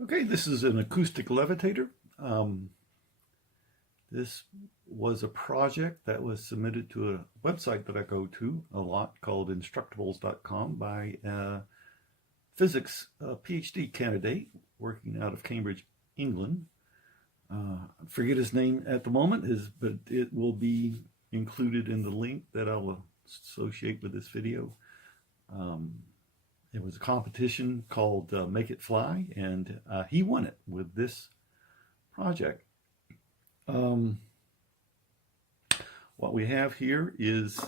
Okay, this is an acoustic levitator. This was a project that was submitted to a website that I go to a lot called instructables.com by a physics PhD candidate working out of Cambridge, England. I forget his name at the moment, but it will be included in the link that I'll associate with this video. It was a competition called Make It Fly, and he won it with this project. What we have here is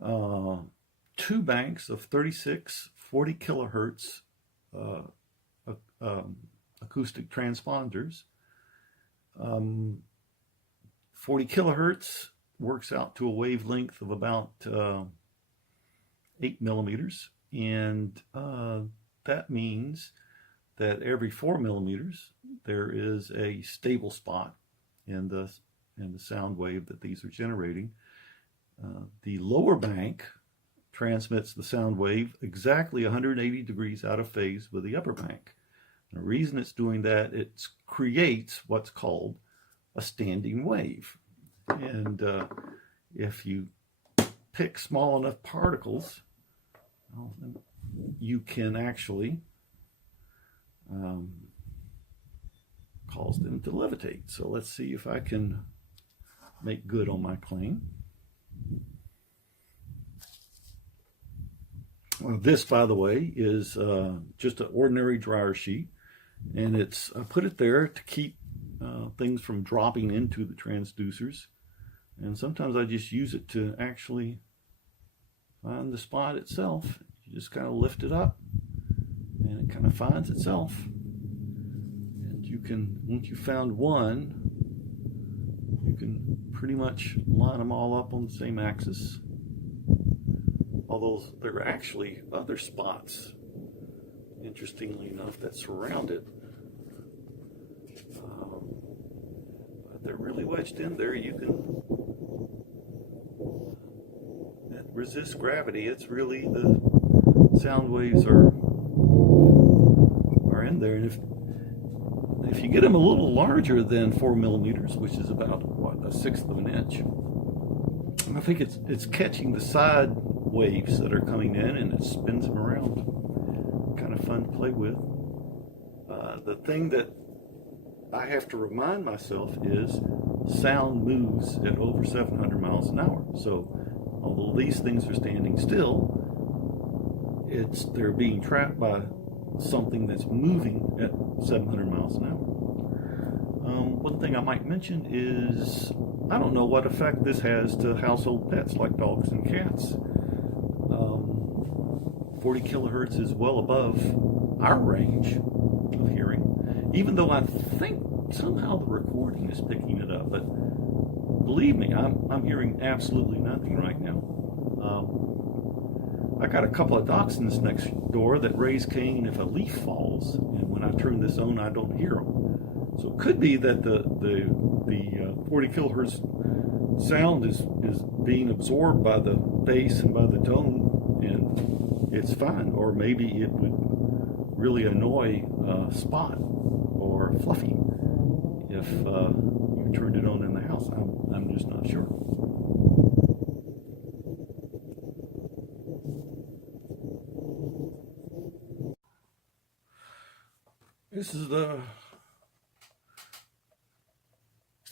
2 banks of 36 40 kilohertz acoustic transponders. 40 kilohertz works out to a wavelength of about 8 millimeters, and that means that every 4 millimeters there is a stable spot in the sound wave that these are generating. The lower bank transmits the sound wave exactly 180 degrees out of phase with the upper bank. And the reason it's doing that, it creates what's called a standing wave. And if you pick small enough particles, you can actually cause them to levitate. So let's see if I can make good on my claim. This, by the way, is just an ordinary dryer sheet, and I put it there to keep things from dropping into the transducers, and sometimes I just use it to actually find the spot itself. You just kind of lift it up and it kind of finds itself, and you can, once you found one, you can pretty much line them all up on the same axis, although there are actually other spots, interestingly enough, that surround it. But they're really wedged in there. You can resist gravity. It's really, the sound waves are in there, and if you get them a little larger than 4 millimeters, which is about what, 1/6 of an inch, I think it's catching the side waves that are coming in, and it spins them around. Kind of fun to play with. The thing that I have to remind myself is sound moves at over 700 miles an hour. So although these things are standing still, they're being trapped by something that's moving at 700 miles an hour. One thing I might mention is, I don't know what effect this has to household pets like dogs and cats. 40 kilohertz is well above our range of hearing, even though I think somehow the recording is picking it up. But believe me, I'm hearing absolutely nothing right now. I got a couple of dachshunds next door that raise Cain if a leaf falls, and when I turn this on, I don't hear them. So it could be that the 40 kilohertz sound is being absorbed by the bass and by the tone, and it's fine. Or maybe it would really annoy Spot or Fluffy if you turned it on in the house. I'm just not sure. This is the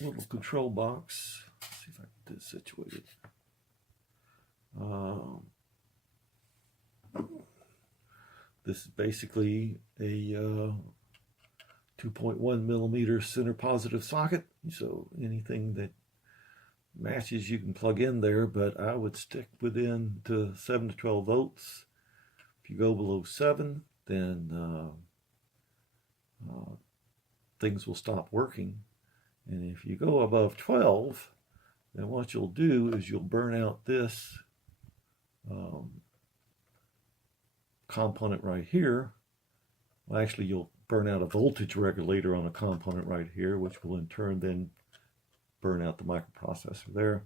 little control box. Let's see if I can get this situated. This is basically a 2.1 millimeter center positive socket. So anything that matches you can plug in there, but I would stick within to 7 to 12 volts. If you go below 7, then things will stop working. And if you go above 12, then what you'll do is you'll burn out this component right here. Well, actually, you'll burn out a voltage regulator on a component right here, which will in turn then burn out the microprocessor there.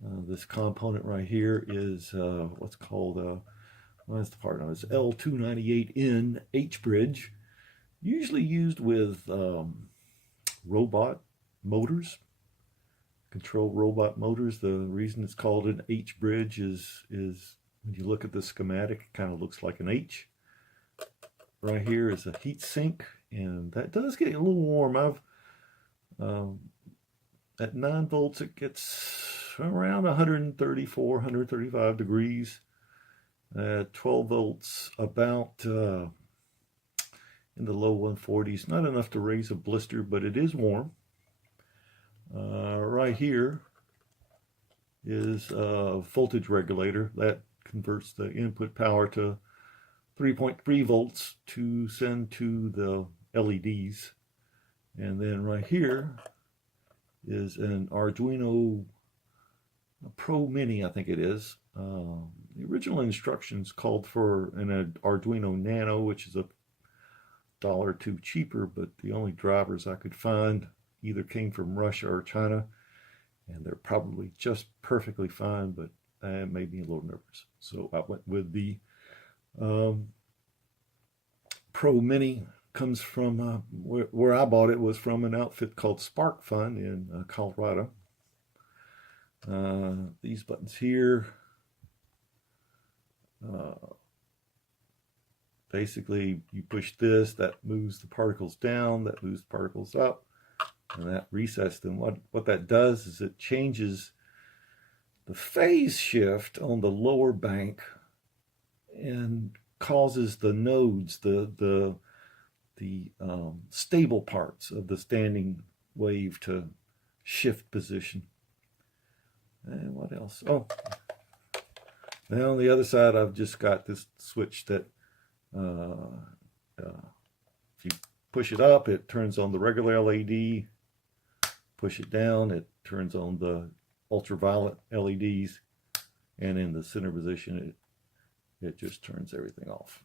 This component right here is what's called, what's the part of it? It's L298N H bridge. Usually used with robot motors, control robot motors. The reason it's called an H bridge is when you look at the schematic, it kind of looks like an H. Right here is a heat sink, and that does get a little warm. At 9 volts, it gets around 134, 135 degrees. At 12 volts, about in the low 140s. Not enough to raise a blister, but it is warm. Right here is a voltage regulator that converts the input power to 3.3 volts to send to the LEDs. And then right here is an Arduino Pro Mini, I think it is. The original instructions called for an Arduino Nano, which is $1 or $2 cheaper, but the only drivers I could find either came from Russia or China, and they're probably just perfectly fine, but it made me a little nervous. So I went with the Pro Mini. Comes from where I bought it was from an outfit called Spark Fun in Colorado. These buttons here, basically you push this, that moves the particles down, that moves the particles up, and that resets them. What that does is it changes the phase shift on the lower bank and causes the nodes, the stable parts of the standing wave to shift position. And what else? Oh, now on the other side, I've just got this switch that if you push it up, it turns on the regular LED. Push it down, it turns on the ultraviolet LEDs. And in the center position, it just turns everything off.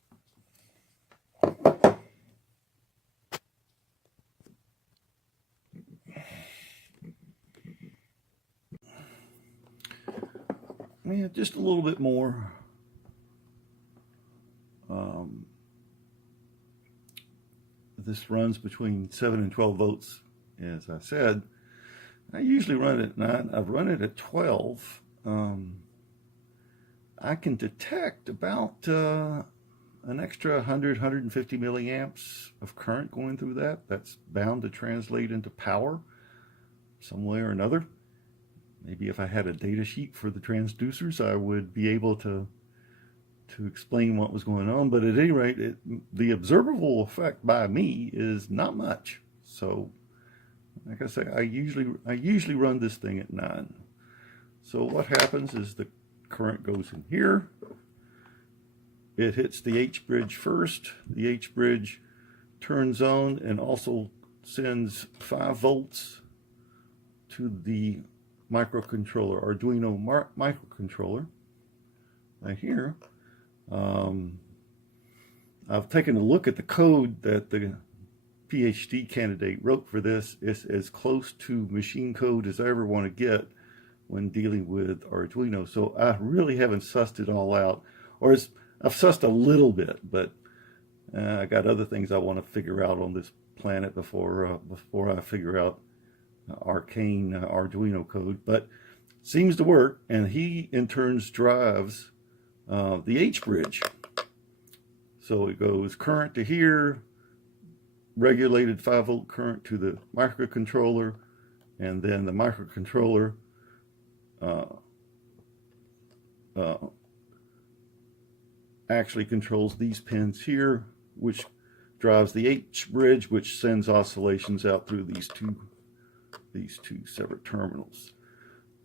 Yeah, just a little bit more. This runs between 7 and 12 volts, as I said. I usually run it at 9. I've run it at 12. I can detect about an extra 100, 150 milliamps of current going through that. That's bound to translate into power some way or another. Maybe if I had a data sheet for the transducers, I would be able to explain what was going on. But at any rate, the observable effect by me is not much. So, like I say, I usually run this thing at 9. So what happens is the current goes in here. It hits the H bridge first. The H bridge turns on and also sends 5 volts to the microcontroller, Arduino microcontroller. Right here. I've taken a look at the code that the PhD candidate wrote for this. It's as close to machine code as I ever want to get when dealing with Arduino. So I really haven't sussed it all out, or I've sussed a little bit, but I got other things I want to figure out on this planet before I figure out arcane Arduino code. But seems to work, and he in turns drives the H bridge. So it goes current to here, regulated 5 volt current to the microcontroller, and then the microcontroller actually controls these pins here, which drives the H bridge, which sends oscillations out through these two separate terminals.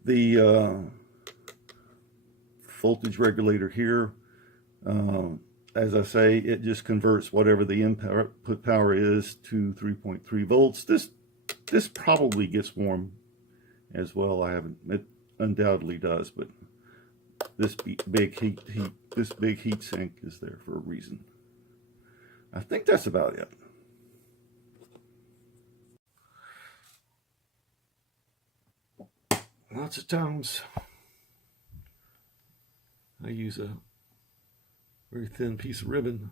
The voltage regulator here, as I say, it just converts whatever the input power is to 3.3 volts. This probably gets warm as well. It undoubtedly does, but this big heat sink is there for a reason. I think that's about it. Lots of times I use a very thin piece of ribbon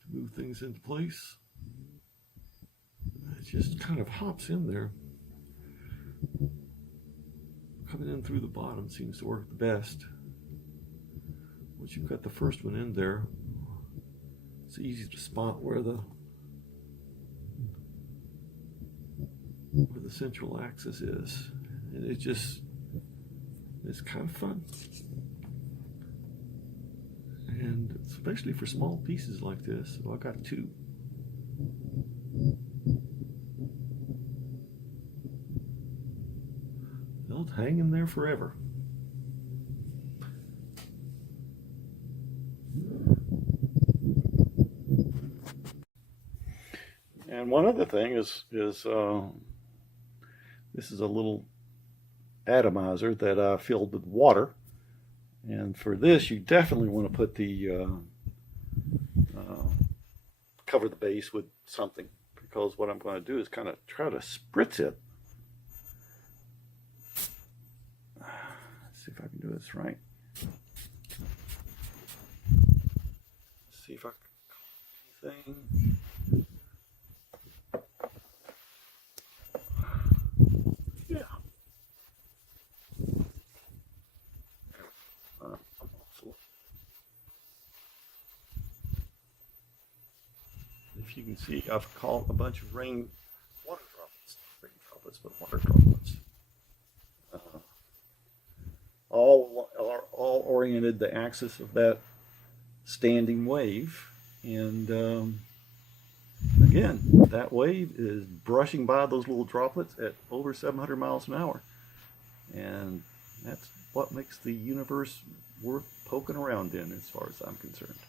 to move things into place. it just kind of hops in there. Coming in through the bottom seems to work the best. Once you've got the first one in there, it's easy to spot where the central axis is, and it's kind of fun, and especially for small pieces like this. So I got two. They'll hang in there forever. And one other thing is this is a little atomizer that I filled with water, and for this you definitely want to put the cover the base with something, because what I'm going to do is kind of try to spritz it. Let's see if I can do this right. Let's see if I can anything. If you can see, I've caught a bunch of water droplets, all oriented the axis of that standing wave, and again, that wave is brushing by those little droplets at over 700 miles an hour, and that's what makes the universe worth poking around in, as far as I'm concerned.